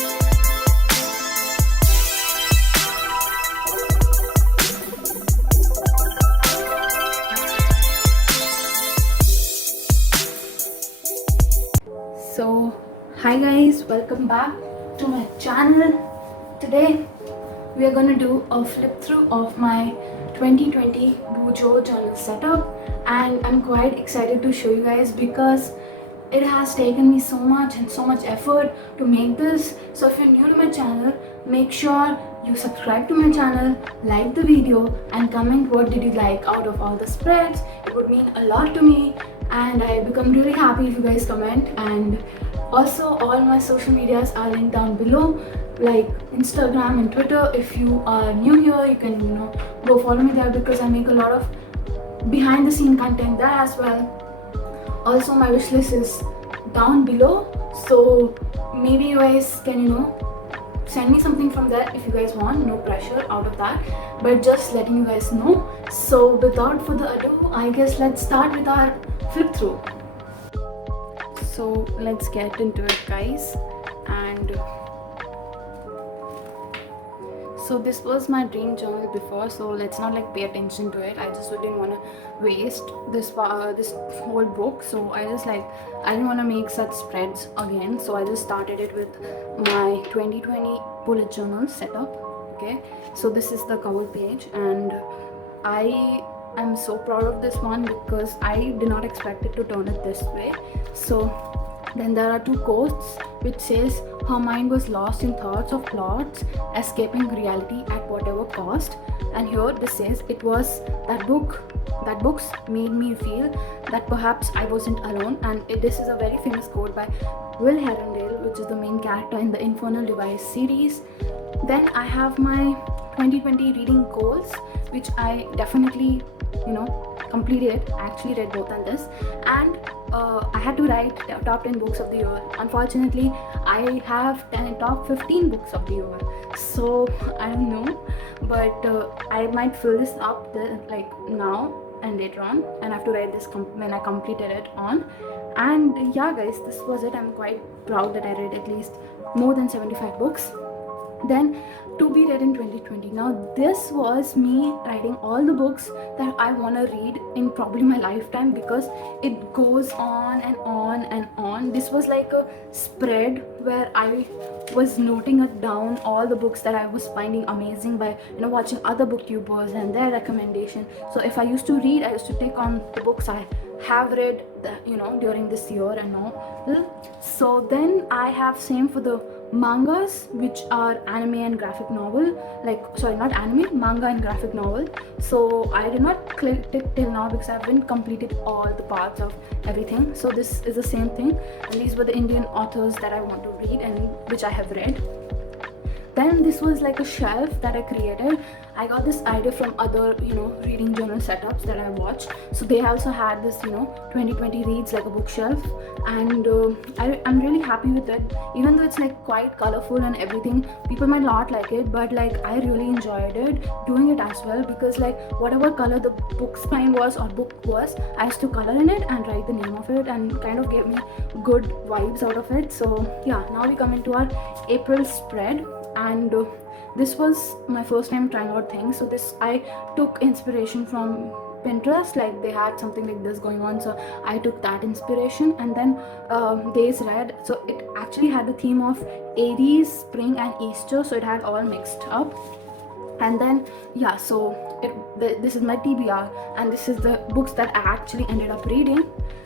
So hi guys, welcome back to my channel. Today we are gonna do a flip through of my 2020 bujo journal setup, and I'm quite excited to show you guys because it has taken me so much effort to make this. So if you're new to my channel, make sure you subscribe to my channel, like the video, and comment what did you like out of all the spreads. It would mean a lot to me, and I become really happy if you guys comment. And also all my social medias are linked down below, like Instagram and Twitter. If you are new here, you can go follow me there because I make a lot of behind the scene content there as well. Also my wish list is down below, so maybe you guys can send me something from there if you guys want. No pressure out of that, but just letting you guys know. So without further ado, I guess let's start with our flip through. So let's get into it, guys. And so this was my dream journal before, so let's not pay attention to it. I just didn't want to waste this whole book, so I didn't want to make such spreads again. So I just started it with my 2020 bullet journal setup. Okay, so this is the cover page, and I am so proud of this one because I did not expect it to turn it this way. So then there are two quotes which says, her mind was lost in thoughts of plots, escaping reality at whatever cost. And here this says, it was that books made me feel that perhaps I wasn't alone. And this is a very famous quote by Will Herondale, which is the main character in the Infernal Device series. Then I have my 2020 reading goals, which I definitely completed. I actually read more than this, and I had to write top 10 books of the year. Unfortunately, I have top 15 books of the year, so I don't know, but I might fill this up now and later on, and I have to write this when I completed it on. And yeah guys, this was it. I'm quite proud that I read at least more than 75 books. Then to be read in 2020. Now this was me writing all the books that I want to read in probably my lifetime, because it goes on and on and on. This was like a spread where I was noting it down, all the books that I was finding amazing by watching other booktubers and their recommendation. So if I used to read, I used to take on the books I have read during this year and all. So then I have same for the mangas, which are anime and graphic novel, manga and graphic novel. So I did not click it till now because I haven't completed all the parts of everything. So this is the same thing, and these were the Indian authors that I want to read and which I have read. Then this was like a shelf that I created. I got this idea from other reading journal setups that I watched. So they also had this 2020 reads, like a bookshelf, and I'm really happy with it. Even though it's quite colorful and everything, people might not like it, but I really enjoyed it doing it as well, because whatever color the book spine was or book was, I used to color in it and write the name of it, and kind of gave me good vibes out of it. So yeah, now we come into our April spread. And this was my first time trying out things. So this, I took inspiration from Pinterest, they had something like this going on, so I took that inspiration. And then days read, so it actually had the theme of Aries, spring and Easter, so it had all mixed up. And then yeah, so this is my TBR, and this is the books that I actually ended up reading.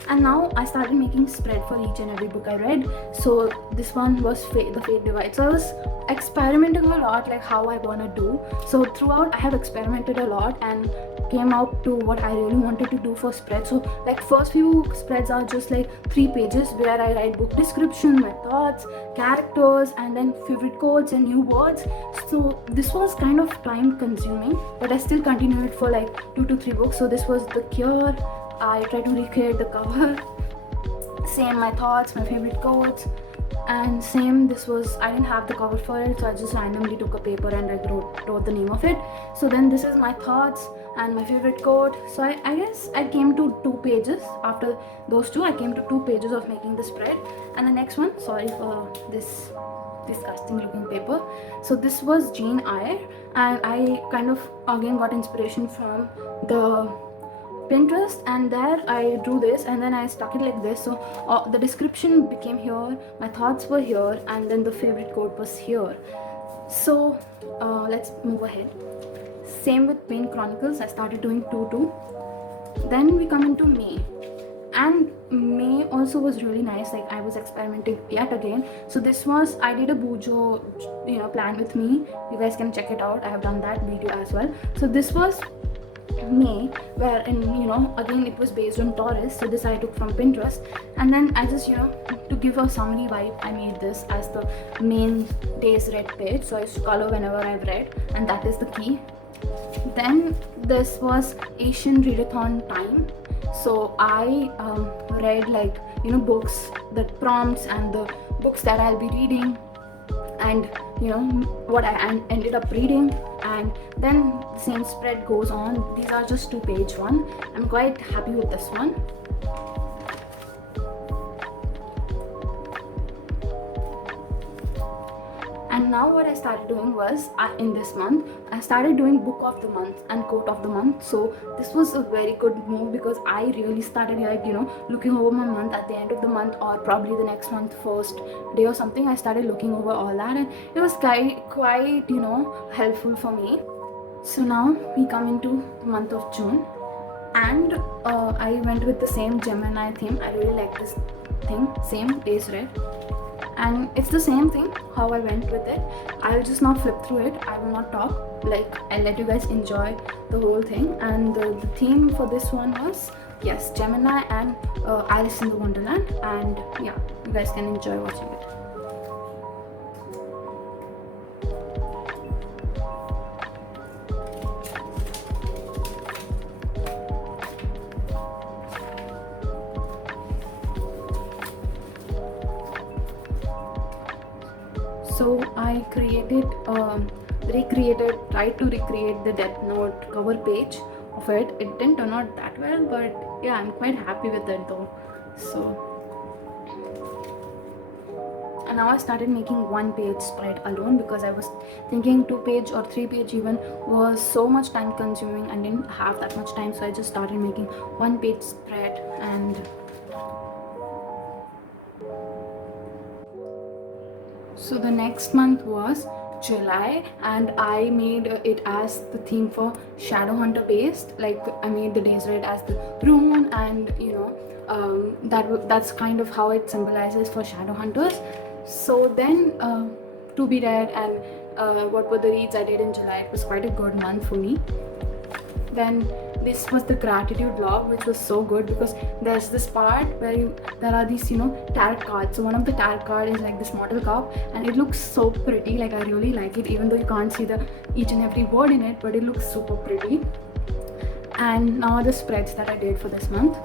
And now I started making spread for each and every book I read. So this one was The Fate Divides. So I was experimenting a lot, how I want to do. So throughout I have experimented a lot and came out to what I really wanted to do for spread. So first few spreads are just 3 pages where I write book description, my thoughts, characters, and then favorite quotes and new words. So this was kind of time consuming, but I still continued it for 2 to 3 books. So this was The Cure. I tried to recreate the cover, same my thoughts, my favorite quotes, and same this was, I didn't have the cover for it, so I just randomly took a paper and wrote the name of it. So then this is my thoughts and my favorite quote. So I guess I came to 2 pages. After those two, I came to 2 pages of making the spread. And the next one, sorry for this disgusting looking paper. So this was Jane Eyre, and I kind of again got inspiration from the Pinterest, and there I drew this and then I stuck it like this. So the description became here, my thoughts were here, and then the favorite quote was here. So let's move ahead. Same with Pain Chronicles, I started doing 2 Then we come into May, and May also was really nice. Like, I was experimenting yet again. So this was, I did a bujo plan with me. You guys can check it out, I have done that video as well. So this was May, where again it was based on Taurus. So this I took from Pinterest, and then I just to give a summary vibe, I made this as the main days read page. So I used to color whenever I've read, and that is the key. Then this was Asian Readathon time. So I read like books, the prompts and the books that I'll be reading, and what I ended up reading. And then the same spread goes on. These are just 2-page one. I'm quite happy with this one. And now what I started doing was, in this month, I started doing book of the month and quote of the month. So this was a very good move, because I really started looking over my month at the end of the month, or probably the next month first day or something. I started looking over all that, and it was quite helpful for me. So now we come into the month of June, and I went with the same Gemini theme. I really like this thing, same days read. And it's the same thing how I went with it. I'll just now flip through it. I will not talk, like I'll let you guys enjoy the whole thing. And the theme for this one was, yes, Gemini and Alice in the Wonderland. And yeah, you guys can enjoy watching it. So I tried to recreate the Death Note cover page of it. It didn't turn out that well, but yeah, I'm quite happy with it though. So, and now I started making 1-page spread alone, because I was thinking 2-page or 3-page even was so much time consuming and didn't have that much time. So I just started making 1-page spread. And so the next month was July, and I made it as the theme for Shadowhunter based. Like, I made the days read as the rune, and that's kind of how it symbolizes for Shadowhunters. So then to be read, and what were the reads I did in July. It was quite a good month for me. Then this was the gratitude log, which was so good, because there's this part where there are these tarot cards. So one of the tarot card is like this model cup, and it looks so pretty. Like, I really like it, even though you can't see the each and every word in it, but it looks super pretty. And now the spreads that I did for this month,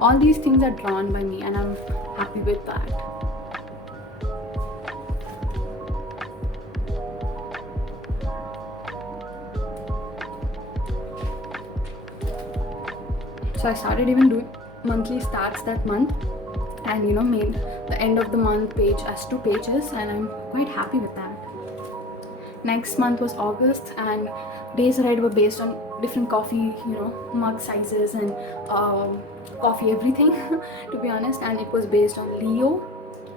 all these things are drawn by me, and I'm happy with that. So I started even doing monthly stats that month, and made the end of the month page as 2 pages, and I'm quite happy with that. Next month was August, and days read were based on different coffee mug sizes and coffee everything to be honest. And it was based on Leo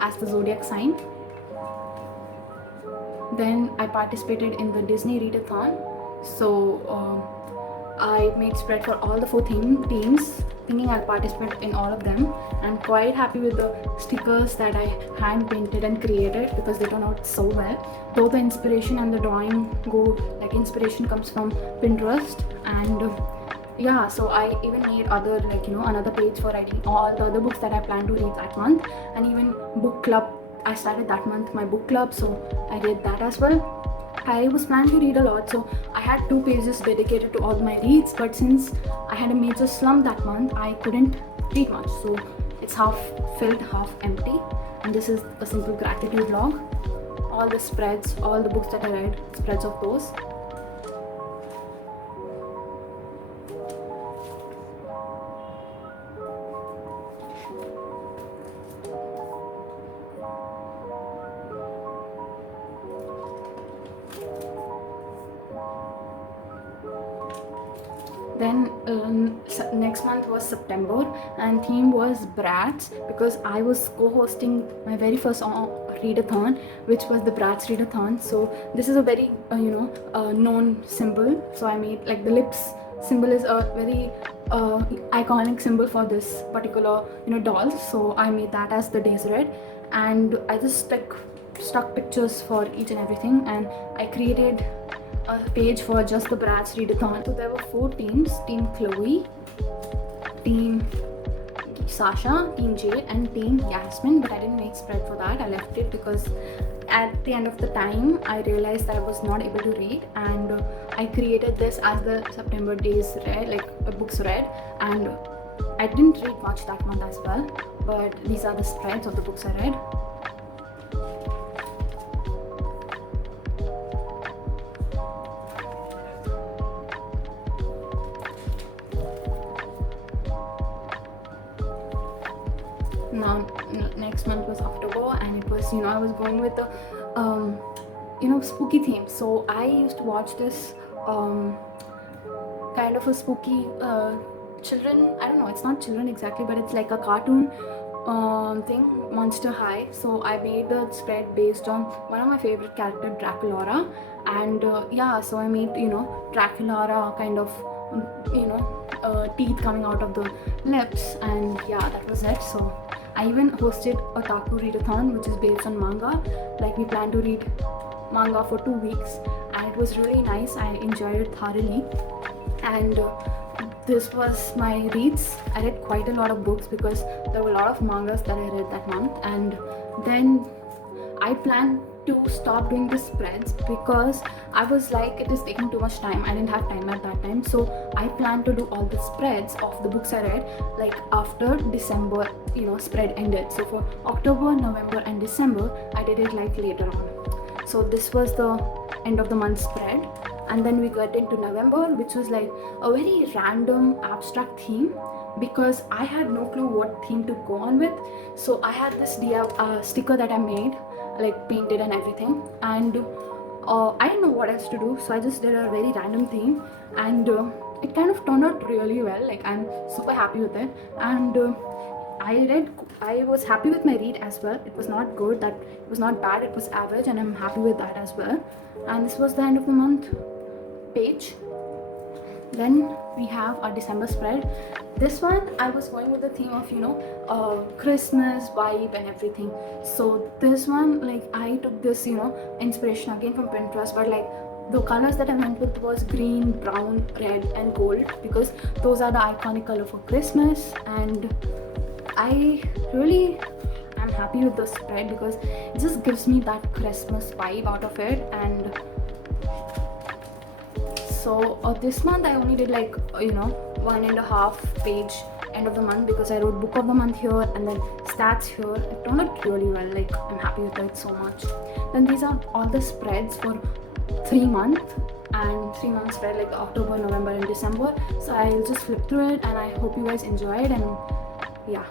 as the zodiac sign. Then I participated in the Disney Readathon. So I made spread for all the 4 themes, thinking I'll participate in all of them. I'm quite happy with the stickers that I hand painted and created, because they turned out so well. Though the inspiration and the drawing inspiration comes from Pinterest, and yeah, so I even made other another page for writing all the other books that I plan to read that month. And even book club, I started that month my book club, so I did that as well. I was planning to read a lot, so I had 2 pages dedicated to all my reads, but since I had a major slump that month, I couldn't read much. So it's half filled, half empty. And this is a simple gratitude log. All the spreads, all the books that I read, spreads of those. Then next month was September, and theme was Brats, because I was co-hosting my very first readathon, which was the Brats readathon. So this is a very known symbol. So I made, like, the lips symbol is a very iconic symbol for this particular doll. So I made that as the days red, and I just like stuck pictures for each and everything, and I created a page for just the Brats readathon. So there were 4 teams: Team Chloe, Team Sasha, Team Jade, and Team Yasmin. But I didn't make spread for that. I left it because at the end of the time I realized that I was not able to read, and I created this as the September days read, like books read, and I didn't read much that month as well. But these are the spreads of the books I read. Now next month was October, and it was I was going with the spooky theme. So I used to watch this kind of a spooky children, I don't know, it's not children exactly, but it's like a cartoon thing, Monster High. So I made the spread based on one of my favorite character, Draculaura, and so I made Draculaura kind of teeth coming out of the lips, and that was it. So I even hosted a Taku readathon, which is based on manga. Like, we plan to read manga for 2 weeks, and it was really nice. I enjoyed it thoroughly, and this was my reads. I read quite a lot of books because there were a lot of mangas that I read that month. And then I planned to stop doing the spreads because I was like, it is taking too much time. I didn't have time at that time, so I planned to do all the spreads of the books I read like after December spread ended. So for October, November and December I did it like later on. So this was the end of the month spread, and then we got into November, which was like a very random abstract theme because I had no clue what theme to go on with. So I had this sticker that I made, like painted and everything, and I didn't know what else to do, so I just did a very random theme, and it kind of turned out really well. Like, I'm super happy with it, and I was happy with my read as well. It was not good, that it was not bad, it was average, and I'm happy with that as well. And this was the end of the month page. Then we have our December spread. This one I was going with the theme of Christmas vibe and everything. So this one, like, I took this inspiration again from Pinterest, but like the colors that I went with was green, brown, red and gold, because those are the iconic color for Christmas. And I really am happy with the spread because it just gives me that Christmas vibe out of it. And so this month I only did like 1.5 page end of the month because I wrote book of the month here and then stats here. It turned out really well. Like, I'm happy with it so much. Then these are all the spreads for 3 months, and 3 months spread like October, November and December. So I'll just flip through it, and I hope you guys enjoy it. And yeah.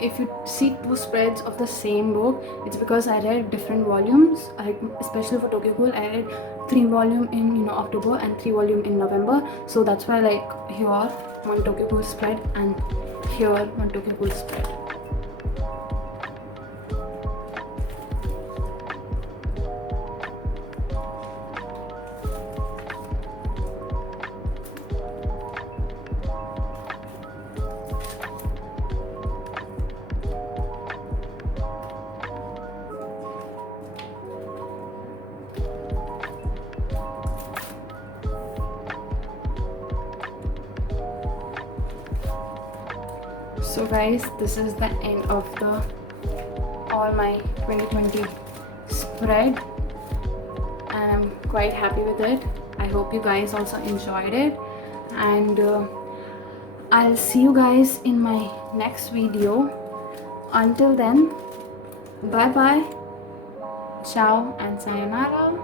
If you see 2 spreads of the same book, it's because I read different volumes. Especially for Tokyo Ghoul, I read 3 volume in October and 3 volume in November. So that's why, like, here one Tokyo Ghoul spread and here one Tokyo Ghoul spread. So guys, this is the end of all my 2020 spread, and I'm quite happy with it. I hope you guys also enjoyed it, and I'll see you guys in my next video. Until then, bye bye, ciao and sayonara.